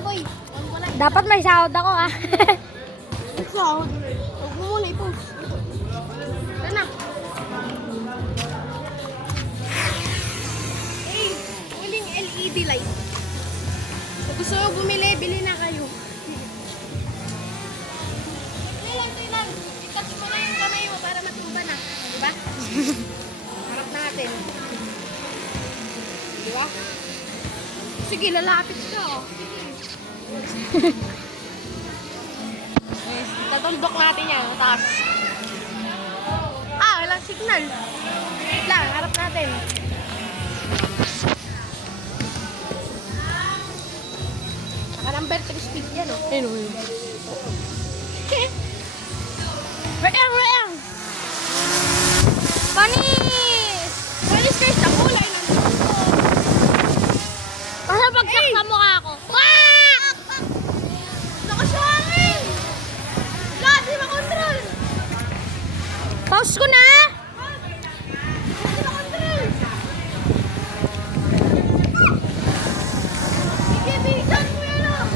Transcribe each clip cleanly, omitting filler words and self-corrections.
boy. Dapat may sahod ako ah. Sahod. Huwag mo muna i-post. Ano? Eh, huling LED light. Kung gusto mo bumili, bili na kayo. Ito lang. I-touch mo na yung kamay mo para matumba na. Diba? Harap natin. Diba? Sige, lalapit ka. Oh. Sige. Tatundok natin yan. Taas. Ah, walang signal. Wait lang, harap natin. Naka-number 3 speed yan, oh. Anyway. Reang! Panis! Walis kayo sa kulay ng gusto. Basta bagsak sa mukha ko. Ah! Nakasangin! Wala, di makontrol! Pause ko na! Di makontrol! Sige, bilisan mo yan, oh!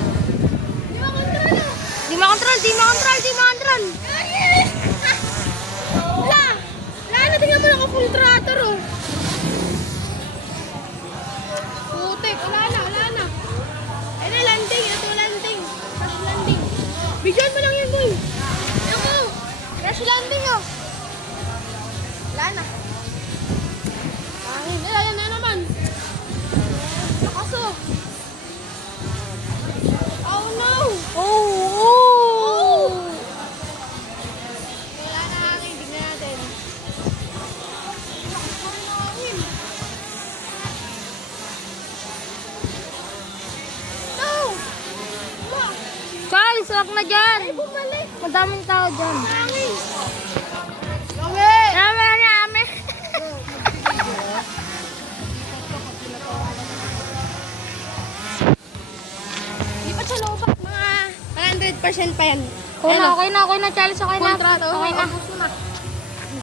Di makontrol, oh! Di makontrol! Wala! Wala na, tingnan mo naka-full throttle, oh! Putik, wala na. Ay na, landing. Ito, landing. Crash landing. Bigyan mo lang yan, boy. Tingnan mo. Crash landing, oh. Wala na. Ay, wala na naman. Lakas, oh. Oh, no. Oh! Wala na hangin. Tignan natin. Lakas pa rin ng hangin. No! Wala. Charles, wag na dyan! Ay, bumalik. Madaming tao dyan. Hangin. Hangin. Rami! Di pa siya lobak. Mga 100% pa yan. Okay na, Charles, okay na. Kontrato. Okay na. Ubus mo na.